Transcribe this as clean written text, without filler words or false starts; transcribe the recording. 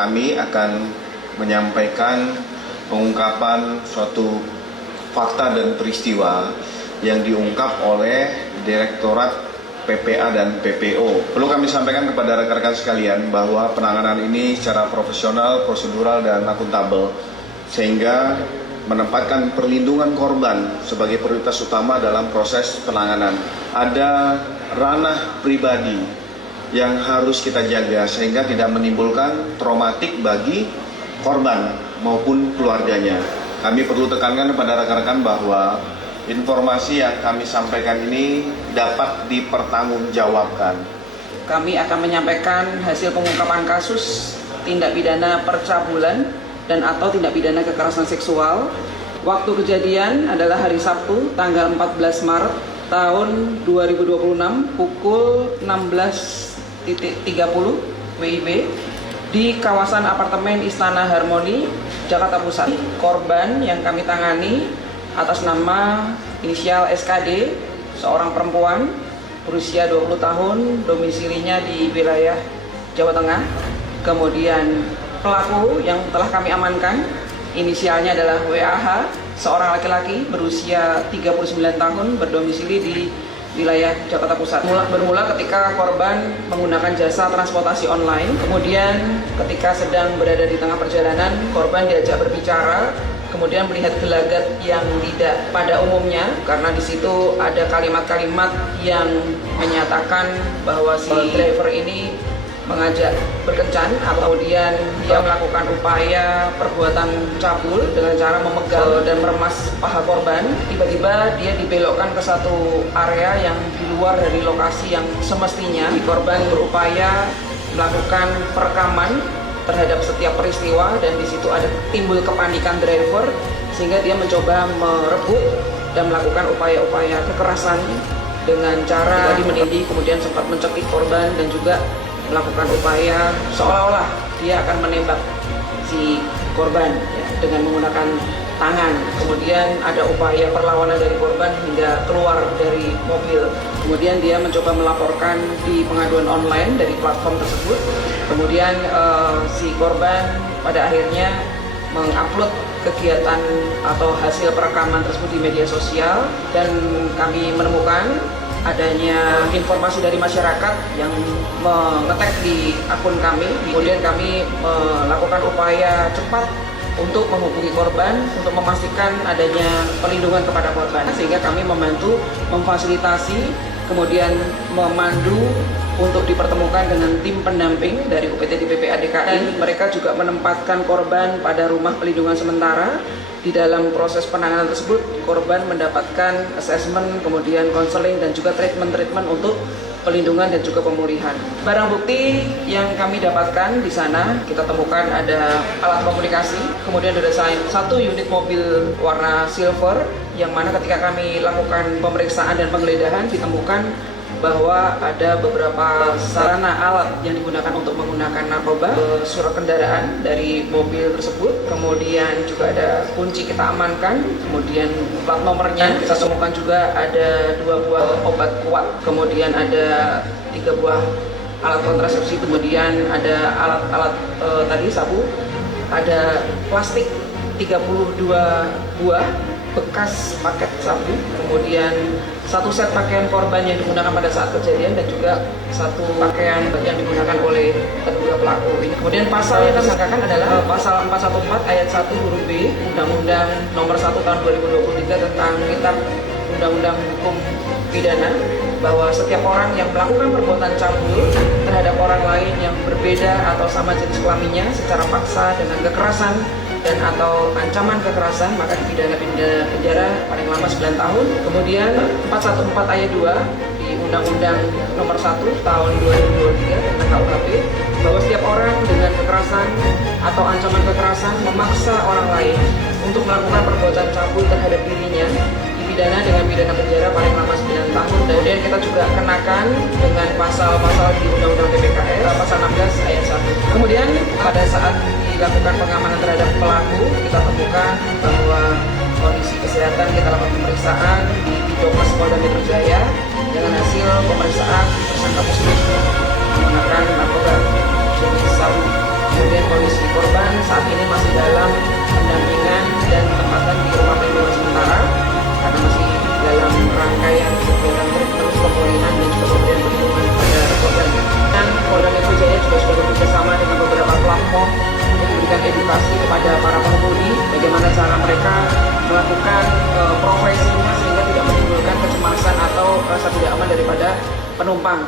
kami akan menyampaikan pengungkapan suatu fakta dan peristiwa yang diungkap oleh Direktorat PPA dan PPO. Perlu kami sampaikan kepada rekan-rekan sekalian bahwa penanganan ini secara profesional, prosedural, dan akuntabel, sehingga menempatkan perlindungan korban sebagai prioritas utama dalam proses penanganan. Ada ranah pribadi yang harus kita jaga sehingga tidak menimbulkan traumatik bagi korban maupun keluarganya. Kami perlu tekankan kepada rekan-rekan bahwa informasi yang kami sampaikan ini dapat dipertanggungjawabkan. Kami akan menyampaikan hasil pengungkapan kasus tindak pidana percabulan dan atau tindak pidana kekerasan seksual. Waktu kejadian adalah hari Sabtu tanggal 14 Maret tahun 2026 pukul 16.30 WIB di kawasan apartemen Istana Harmoni, Jakarta Pusat. Korban yang kami tangani atas nama inisial SKD, seorang perempuan berusia 20 tahun, domisilinya di wilayah Jawa Tengah. Kemudian pelaku yang telah kami amankan, inisialnya adalah WAH, seorang laki-laki berusia 39 tahun, berdomisili di wilayah Jakarta Pusat. Bermula ketika korban menggunakan jasa transportasi online, kemudian ketika sedang berada di tengah perjalanan, korban diajak berbicara, kemudian melihat gelagat yang tidak pada umumnya, karena di situ ada kalimat-kalimat yang menyatakan bahwa si driver ini mengajak berkencan, kemudian dia melakukan upaya perbuatan cabul dengan cara memegang dan meremas paha korban. Tiba-tiba dia dibelokkan ke satu area yang di luar dari lokasi yang semestinya. Korban berupaya melakukan perekaman terhadap setiap peristiwa, dan di situ ada timbul kepanikan driver sehingga dia mencoba merebut dan melakukan upaya-upaya kekerasan dengan cara menindih, kemudian sempat mencekik korban dan juga melakukan upaya seolah-olah dia akan menembak si korban ya, dengan menggunakan tangan. Kemudian ada upaya perlawanan dari korban hingga keluar dari mobil. Kemudian dia mencoba melaporkan di pengaduan online dari platform tersebut. Kemudian si korban pada akhirnya mengupload kegiatan atau hasil perekaman tersebut di media sosial, dan kami menemukan adanya informasi dari masyarakat yang mengetek di akun kami. Kemudian kami melakukan upaya cepat untuk menghubungi korban untuk memastikan adanya perlindungan kepada korban, sehingga kami membantu memfasilitasi, kemudian memandu untuk dipertemukan dengan tim pendamping dari UPT PPA DKI. Mereka juga menempatkan korban pada rumah pelindungan sementara. Di dalam proses penanganan tersebut, korban mendapatkan asesmen, kemudian konseling, dan juga treatment untuk pelindungan dan juga pemulihan. Barang bukti yang kami dapatkan di sana, kita temukan ada alat komunikasi, kemudian ada satu unit mobil warna silver, yang mana ketika kami lakukan pemeriksaan dan penggeledahan ditemukan bahwa ada beberapa sarana alat yang digunakan untuk menggunakan narkoba, surat kendaraan dari mobil tersebut, kemudian juga ada kunci kita amankan, kemudian plat nomornya kita temukan juga ada 2 buah obat kuat, kemudian ada 3 buah alat kontrasepsi, kemudian ada alat-alat tadi sabu, ada plastik 32 buah bekas paket sabu, kemudian 1 set pakaian korban yang digunakan pada saat kejadian, dan juga 1 pakaian yang digunakan oleh terduga pelaku ini. Kemudian pasal yang disangkakan adalah pasal 414 ayat 1 huruf B Undang-Undang Nomor 1 Tahun 2023 tentang Kitab Undang-Undang Hukum Pidana, bahwa setiap orang yang melakukan perbuatan cabul terhadap orang lain yang berbeda atau sama jenis kelaminnya secara paksa dengan kekerasan dan atau ancaman kekerasan, maka dipidana penjara paling lama 9 tahun. Kemudian 414 ayat 2 di Undang-Undang Nomor 1 Tahun 2023 tentang KUHP, bahwa setiap orang dengan kekerasan atau ancaman kekerasan memaksa orang lain untuk melakukan perbuatan cabul terhadap dirinya dipidana dengan pidana penjara paling lama 9 tahun. Kemudian kita juga kenakan dengan pasal-pasal di Undang-Undang TPKS pasal 16 ayat 1. Kemudian pada saat dilakukan pengamanan terhadap pelaku, kita temukan bahwa kondisi kesehatan kita lakukan pemeriksaan di Bidokes Polda Metro Jaya. Dengan hasil pemeriksaan tersangka positif menggunakan narkoba jenis sabu. kemudian kondisi korban saat ini masih dalam pendampingan dan penempatan di rumah perlindungan sementara karena masih dalam rangkaian program terus pemulihan dan juga pemberian perlindungan kepada korban. Dan Polda Metro Jaya juga sudah bekerjasama dengan beberapa platform untuk memberikan edukasi kepada para pengemudi bagaimana cara mereka melakukan profesinya sehingga tidak menimbulkan kecemasan atau rasa tidak aman daripada penumpang.